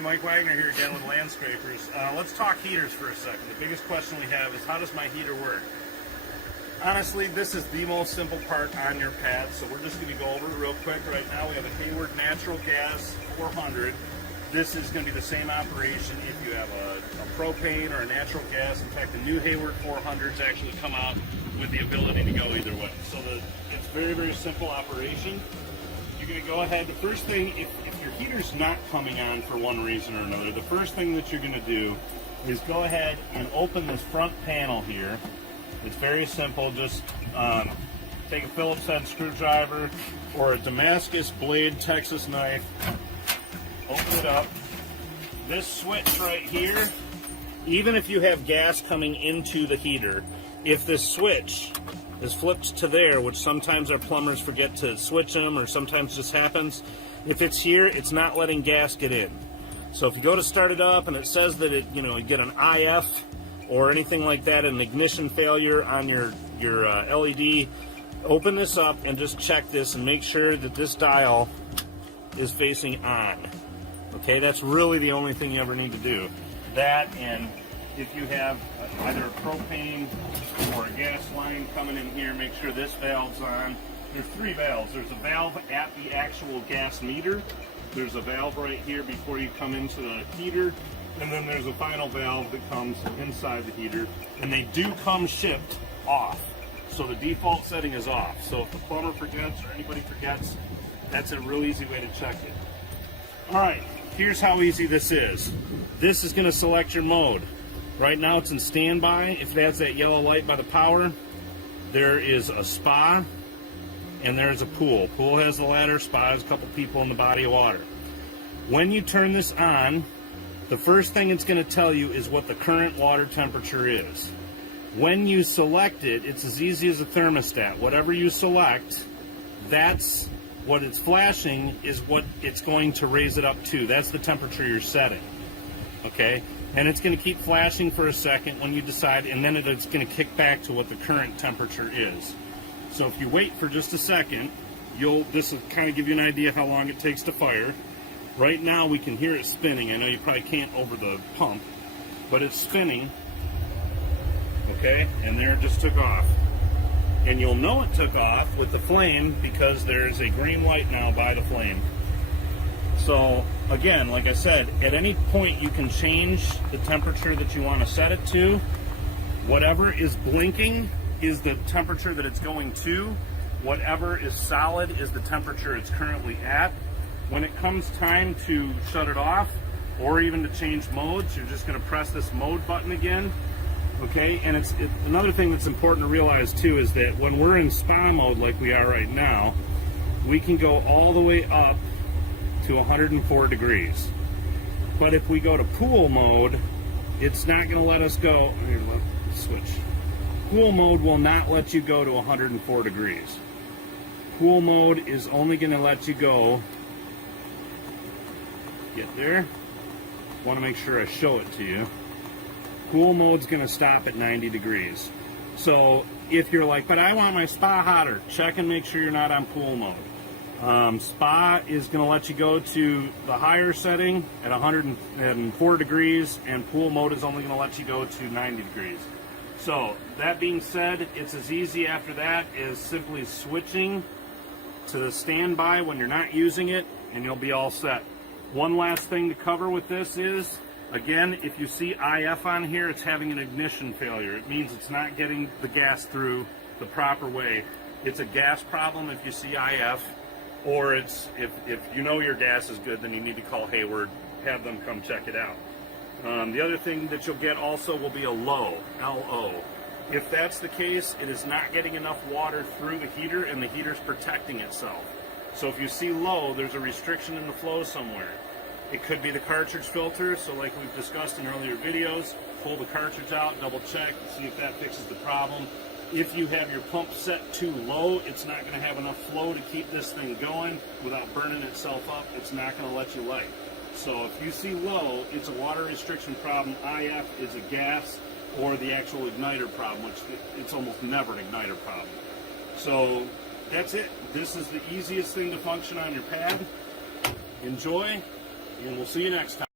Hey, Mike Wagner here again with Landscrapers. Let's talk heaters for a second. The biggest question we have is, how does my heater work? Honestly, this is the most simple part on your pad, so we're just going to go over it real quick. Right now we have a Hayward Natural Gas 400. This is going to be the same operation if you have a propane or a natural gas. In fact, the new Hayward 400s actually come out with the ability to go either way. So it's very, very simple operation. You're going to go ahead. The first thing, if your heater's not coming on for one reason or another, the first thing that you're going to do is go ahead and open this front panel here. It's very simple. Just take a Phillips head screwdriver or a Damascus blade Texas knife. Open it up. This switch right here, even if you have gas coming into the heater, if this switch is flipped to there, which sometimes our plumbers forget to switch them or sometimes just happens, if it's here, it's not letting gas get in. So if you go to start it up and it says that you get an IF or anything like that, an ignition failure on your LED, open this up and just check this and make sure that this dial is facing on. Okay, that's really the only thing you ever need to do. That, and if you have either a propane or a gas line coming in here, make sure this valve's on. There's three valves. There's a valve at the actual gas meter. There's a valve right here before you come into the heater. And then there's a final valve that comes inside the heater. And they do come shipped off. So the default setting is off. So if the plumber forgets or anybody forgets, that's a real easy way to check it. All right, here's how easy this is. This is going to select your mode. Right now it's in standby. If it has that yellow light by the power, there is a spa and there's a pool. Pool has the ladder, spa has a couple people in the body of water. When you turn this on, the first thing it's going to tell you is what the current water temperature is. When you select it, it's as easy as a thermostat. Whatever you select, that's what it's flashing is what it's going to raise it up to. That's the temperature you're setting. Okay? And it's going to keep flashing for a second when you decide, and then it's going to kick back to what the current temperature is. So if you wait for just a second, this will kind of give you an idea how long it takes to fire. Right now we can hear it spinning. I know you probably can't over the pump, but it's spinning. Okay, and there it just took off. And you'll know it took off with the flame because there's a green light now by the flame. So again, like I said, at any point you can change the temperature that you want to set it to. Whatever is blinking is the temperature that it's going to. Whatever is solid is the temperature it's currently at. When it comes time to shut it off or even to change modes, you're just going to press this mode button again. Okay, and another thing that's important to realize too is that when we're in spa mode like we are right now, we can go all the way up to 104 degrees. But if we go to pool mode, it's not going to let us go. Here, let's switch. Pool mode will not let you go to 104 degrees. Pool mode is only going to let you go, get there. Want to make sure I show it to you. Pool mode's going to stop at 90 degrees. So if you're like, but I want my spa hotter, check and make sure you're not on pool mode. Spa is going to let you go to the higher setting at 104 degrees, and pool mode is only going to let you go to 90 degrees. So that being said, it's as easy after that as simply switching to the standby when you're not using it, and you'll be all set. One last thing to cover with this is, again, if you see IF on here, it's having an ignition failure. It means it's not getting the gas through the proper way. It's a gas problem if you see IF, or it's if you know your gas is good, then you need to call Hayward, have them come check it out. The other thing that you'll get also will be a low, L-O. If that's the case, it is not getting enough water through the heater and the heater's protecting itself. So if you see low, there's a restriction in the flow somewhere. It could be the cartridge filter, so like we've discussed in earlier videos, pull the cartridge out, double check, see if that fixes the problem. If you have your pump set too low, it's not going to have enough flow to keep this thing going without burning itself up. It's not going to let you light. So if you see low, it's a water restriction problem. IF is a gas or the actual igniter problem, which it's almost never an igniter problem. So that's it. This is the easiest thing to function on your pad. Enjoy, and we'll see you next time.